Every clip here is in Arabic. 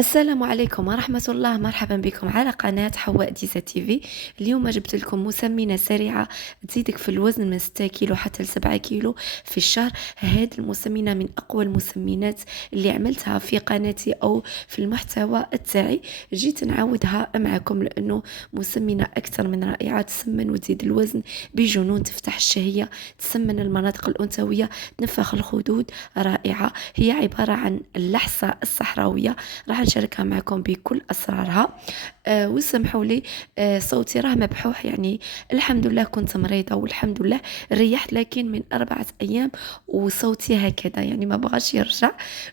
السلام عليكم ورحمة الله، مرحبا بكم على قناة حواء ديزا تيفي. اليوم جبت لكم مسمنة سريعة تزيدك في الوزن من 6 كيلو حتى ل 7 كيلو في الشهر. هذه المسمنة من أقوى المسمنات اللي عملتها في قناتي أو في المحتوى تاعي. جيت نعاودها معكم لأنه مسمنة أكثر من رائعة، تسمن وتزيد الوزن بجنون، تفتح الشهية، تسمن المناطق الأنثوية، تنفخ الخدود. رائعة، هي عبارة عن اللحسة الصحراوية. راح نشاركها معكم بكل أسرارها. وسمحوا لي، صوتي راه مبحوح، يعني الحمد لله كنت مريضة والحمد لله ريحت، لكن من 4 أيام وصوتي هكذا، يعني ما بغاش يرجع.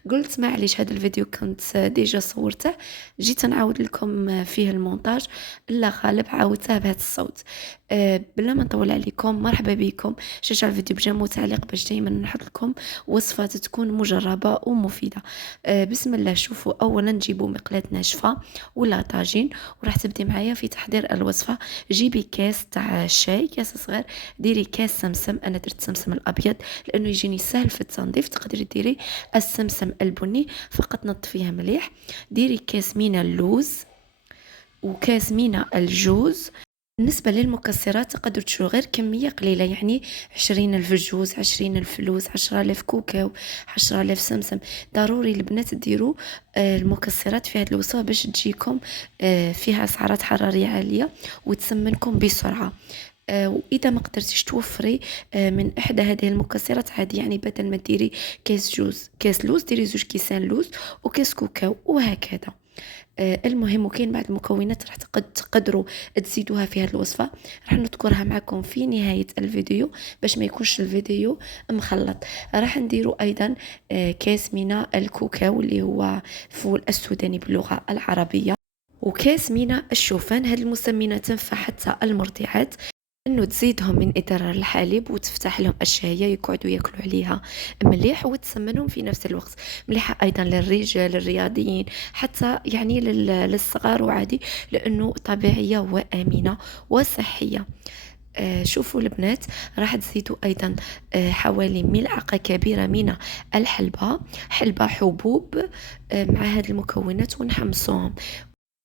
قلت معليش، هذا الفيديو كنت ديجا صورته، جيت نعاود لكم فيه المونتاج، لا غالب عاودته بهذا الصوت. بلا ما نطول عليكم، مرحبا بكم. شجع الفيديو بجيم وتعليق باش دايما نحط لكم وصفات تكون مجربة ومفيدة. بسم الله. شوفوا، اولا نجيبوا مقلاة ناشفة ولا طاجين، وراح تبدي معايا في تحضير الوصفة. جيبي كاس تاع شاي، كاس صغير، ديري كاس سمسم، انا درت سمسم الابيض لانه يجيني سهل في التنظيف. تقدري ديري السمسم البني، فقط نظفيه مليح. ديري كاس من اللوز وكاس من الجوز. بالنسبة للمكسرات تقدروا تشرو غير كمية قليلة، يعني 20,000 جوز، 20,000 لوز، 10,000 كوكاو، 10,000 سمسم. ضروري البنات ديروا المكسرات في هذه الوصفة باش تجيكم فيها سعرات حرارية عالية وتسمنكم بسرعة. وإذا ما قدرتيش توفري من إحدى هذه المكسرات عادي، يعني بدل ما ديري كاس لوز ديري 2 كيسان لوز وكاس كوكاو وهكذا. المهم، وكاين بعض المكونات راح تقدروا تزيدوها في هذه الوصفه، راح نذكرها معكم في نهايه الفيديو باش ما يكونش الفيديو مخلط. راح نديروا ايضا كاس من الكوكاو اللي هو فول السوداني باللغه العربيه، وكاس من الشوفان. هذه المسمنه تنفع حتى المرضعات، انه تزيدهم من اثار الحليب وتفتح لهم الشهيه، يقعدوا ياكلوا عليها مليح وتسمنهم في نفس الوقت. مليحه ايضا للرجال الرياضيين، حتى يعني للصغار وعادي، لانه طبيعيه وامنه وصحيه. شوفوا البنات، راح تزيدوا ايضا حوالي ملعقه كبيره من الحلبه، حلبه حبوب، مع هذه المكونات ونحمصوهم.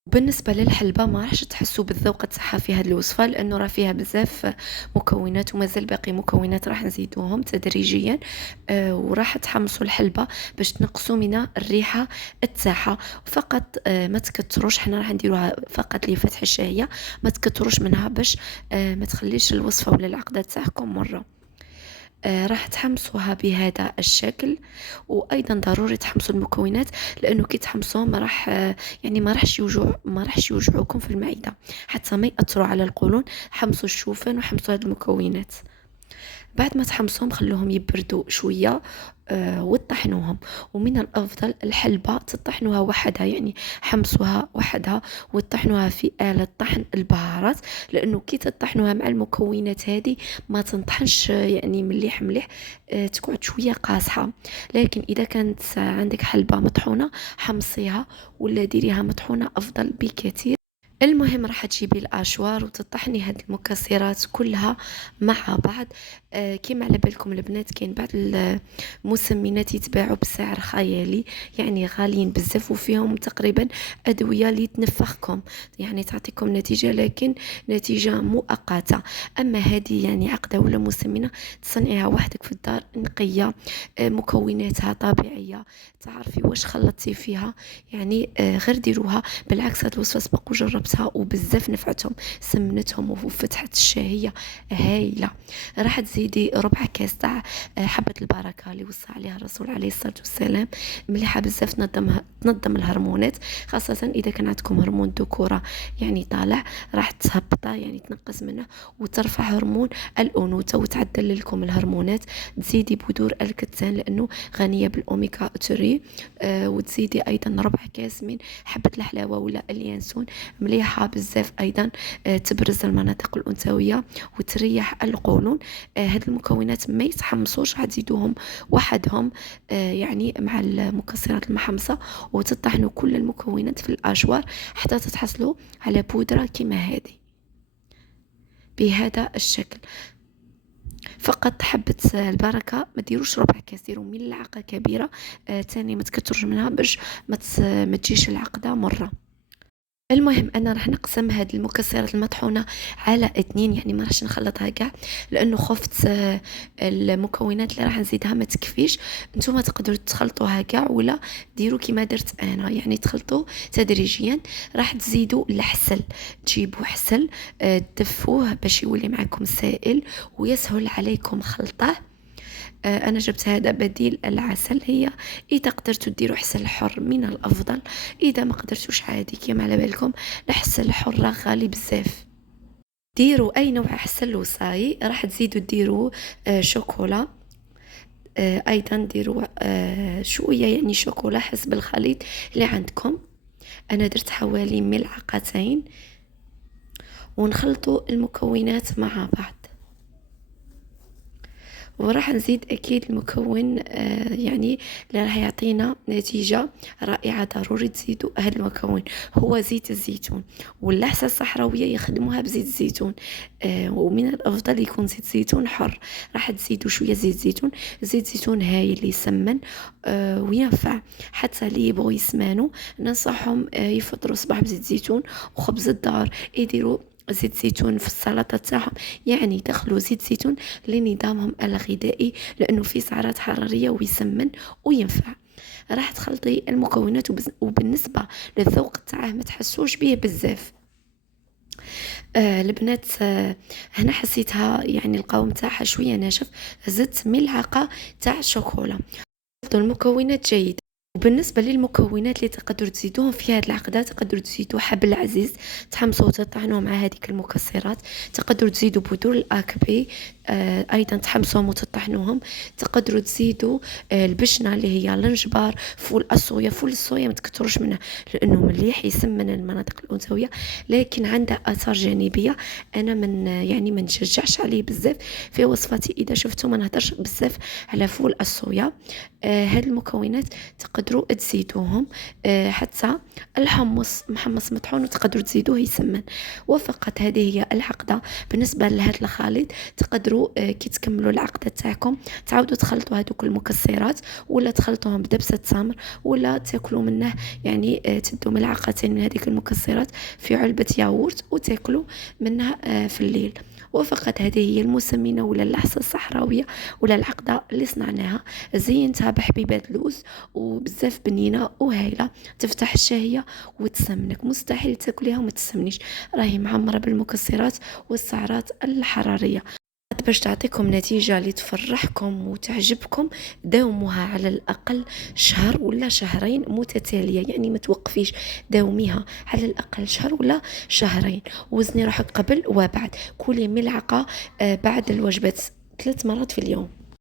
بالنسبة للحلبة ما راحش تحسوا بالذوق تاعها في هذه الوصفة، لأنه راه فيها بزاف مكونات ومازال باقي مكونات راح نزيدوهم تدريجيا. وراح تحمصوا الحلبة باش تنقصوا من الريحة تاعها فقط. ما تكتروش، حنا راح نديروها فقط لفتح الشهية، ما تكتروش منها باش ما تخليش الوصفة ولا العقدة تاعكم مرة. راح تحمصوها بهذا الشكل. وايضا ضروري تحمصوا المكونات، لانه كي تحمصوهم ما راح يعني ما راحش يوجعوكم في المعده، حتى ما ياثروا على القولون. حمصوا الشوفان وحمصوا هذه المكونات. بعد ما تحمصوهم خلوهم يبردوا شوية، وتطحنوهم. ومن الأفضل الحلبة تطحنوها وحدها، يعني حمصوها وحدها وتطحنوها في آلة طحن البهارات، لأنه كي تطحنوها مع المكونات هذه ما تنطحنش يعني مليح مليح، تقعد شوية قاصحة. لكن إذا كانت عندك حلبة مطحونة حمصيها ولا ديريها مطحونة أفضل بكثير. المهم، راح تجيبي الاشوار وتطحني هاد المكسرات كلها مع بعض. كيما على بالكم البنات، كاين بعض المسمنات يتباعوا بسعر خيالي، يعني غاليين بزاف، وفيهم تقريبا ادويه اللي تنفخكم، يعني تعطيكم نتيجه لكن نتيجه مؤقته. اما هذه يعني عقده ولا مسمنه تصنعيها وحدك في الدار، نقيه، مكوناتها طبيعيه، تعرفي واش خلطتي فيها، يعني غير ديروها. بالعكس، هاد الوصفه سبق وجربتها وبزاف نفعتهم، سمنتهم وفتحت الشهيه هايله. راح تزيدي ربع كاس تاع حبه البركه اللي وصى عليها الرسول عليه الصلاه والسلام، مليحه بزاف، تنظم الهرمونات، خاصه اذا كان عندكم هرمون الذكوره يعني طالع، راح تهبطه، يعني تنقص منه وترفع هرمون الانوثه وتعدل لكم الهرمونات. تزيدي بذور الكتان لانه غنيه بالاوميغا 3. وتزيدي ايضا ربع كاس من حبه الحلاوه ولا اليانسون، مليحه بزاف ايضا، تبرز المناطق الانثويه وتريح القولون. هاد المكونات ما يتحمصوش، غتزيدوهم وحدهم يعني مع المكسرات المحمصه، وتطحنوا كل المكونات في الاشوار حتى تتحصلوا على بودره كما هذه بهذا الشكل. فقط حبة البركة، ما ديروش ربع كاس، ديروا ملعقة كبيرة. تاني ما تكتروش منها باش ما تجيش العقدة مرة. المهم انا راح نقسم هاد المكسرات المطحونه على 2، يعني ما راحش نخلطها كاع، لانه خفت المكونات اللي راح نزيدها ما تكفيش. نتوما تقدروا تخلطوها كاع ولا ديروا كيما درت انا، يعني تخلطوا تدريجيا. راح تزيدوا العسل، تجيبوا عسل تدفوه باش يولي معكم سائل ويسهل عليكم خلطه. انا جبت هذا بديل العسل. هي اذا قدرتوا ديروا عسل حر من الافضل، اذا ما قدرتوش عادي كيما على بالكم. العسل الحر راه غالي بزاف. ديروا اي نوع عسل وصاي. راح تزيدوا ديروا شوكولا. ايضا ديروا شويه يعني شوكولا حسب الخليط اللي عندكم. انا درت حوالي ملعقتين، ونخلطوا المكونات مع بعض. وراح نزيد اكيد المكون يعني اللي راح يعطينا نتيجة رائعة. ضروري تزيدوا هذا المكون، هو زيت الزيتون. واللحسة الصحراوية يخدموها بزيت الزيتون، ومن الافضل يكون زيت زيتون حر. راح تزيدوا شوية زيت زيتون. زيت زيتون هايل يسمن وينفع حتى اللي يبغوا يسمانوا. ننصحهم يفطروا صباح بزيت زيتون وخبز الدار. يديروا زيت زيتون في السلطة تاعهم، يعني دخلوا زيت زيتون لنظامهم الغذائي، لأنه فيه سعرات حرارية ويسمن وينفع. راح تخلطي المكونات وبالنسبة للذوق تاعه ما تحسوش به بزاف. البنات هنا حسيتها يعني القوام تاعها شوية ناشف، زدت ملعقة تاع شوكولا. المكونات جيدة. وبالنسبة للمكونات اللي تقدروا تزيدوهم في هذه العقدة، تقدروا تزيدوا حبل عزيز تحمصوه وتطحنوه مع هذيك المكسرات. تقدروا تزيدوا بذور الأكبي أيضا تحمصوهم وتطحنوهم. تقدروا تزيدوا البشنة اللي هي الانجبار. فول الصويا، فول الصويا ما تكتروش منه لأنه مليح يسمن المناطق الأنثوية، لكن عنده آثار جانبية. أنا يعني من نشجعش عليه بزاف في وصفاتي. إذا شفتوا ما نهدرش بزاف على فول الصويا. هاد المكونات تقدروا تزيدوهم. حتى الحمص محمص مطحون وتقدروا تزيدوه يسمن. وفقط هذه هي العقدة بالنسبة لهذا الخليط. تقدروا كي تكملوا العقدة تاعكم تعاودوا تخلطوا هذوك المكسرات، ولا تخلطوهم بدبسة تمر، ولا تاكلوا منه. يعني تدوا ملعقتين من هذيك المكسرات في علبة ياغورت وتاكلوا منها في الليل. وفقط هذه هي المسمنة ولا اللحسة الصحراوية ولا العقدة اللي صنعناها. زينتها بحبيبات لوز وبزاف بنينة وهايلة، تفتح الشهية وتسمنك. مستحيل تاكليها وما تسمنيش، راهي معمرة بالمكسرات والسعرات الحرارية. باش تعطيكم نتيجة اللي تفرحكم وتعجبكم، داوموها على الأقل شهر ولا شهرين متتالية، يعني ما توقفيش، داوميها على الأقل شهر ولا شهرين. وزني روحك قبل وبعد. كلي ملعقة بعد الوجبات 3 مرات في اليوم.